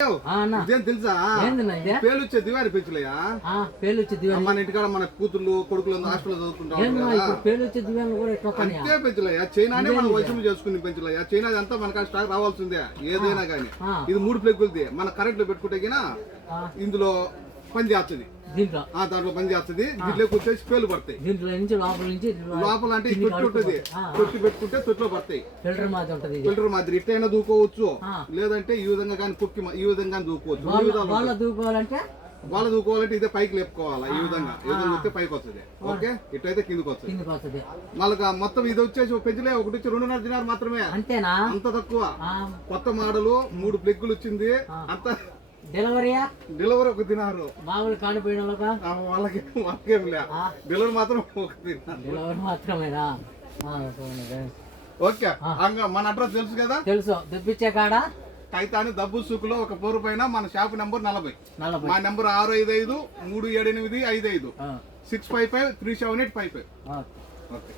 ఇదేం తెలుసా? పేర్లు వచ్చే దివారి పెంచులయ్యా. మన ఇంటికాడ మన కూతుర్లు కొడుకులు హాస్టల్ చదువుకుంటాం అంతే పెంచులయ్యా. చైనానే మనం వైద్యం చేసుకుని పెంచులయ్యా. చైనా అంతా మనకు స్టాక్ రావాల్సిందే ఏదైనా కానీ. ఇది 3 ప్లగ్గులది. మన కరెంట్ లో పెట్టుకుంటే ఇందులో పని చేస్తుంది. దాంట్లో పని చేస్తుంది. దీంట్లోకి వచ్చేసి పేర్లు పడతాయి. దీంట్లో నుంచి లోపల అంటే తొట్టి ఉంటుంది. తొట్టి పెట్టుకుంటే తొట్టిలో పడతాయి. ఫిల్టర్ మాదిరి ఇట్లయినా దూకోవచ్చు, లేదంటే ఈ విధంగా కానీ కుక్కి ఈ విధంగా దూకోవచ్చు. వాళ్ళ దూకోవాలంటే ఇదే పైకి లేపుకోవాలా. ఈ విధంగా వస్తే పైకి వస్తుంది. ఓకే, ఇట్లయితే కిందకి వస్తుంది. మళ్ళీ మొత్తం ఇది వచ్చేసి పెంచలే ఒకటి వచ్చి 2.5 దినాలు మాత్రమే. అంతేనా? అంత తక్కువ. కొత్త మోడల్ 3 ప్లగ్గులు వచ్చింది. అంత డెలివరీ 1 దినారు. మామూలు కానిపోయిన వాళ్ళకి డెలివరీ మాత్రం 1 దినారు. డెలివరీ మాత్రమేనా? ఓకే, మన అడ్రస్ తెలుసు కదా? తెలుసు. తెప్పించే కాడ కైతాని దబ్బు సూకులో ఒక పోరు పైన మన షాప్ నెంబర్ 40. మా నెంబర్ 655-378-55 655-378-55. ఓకే.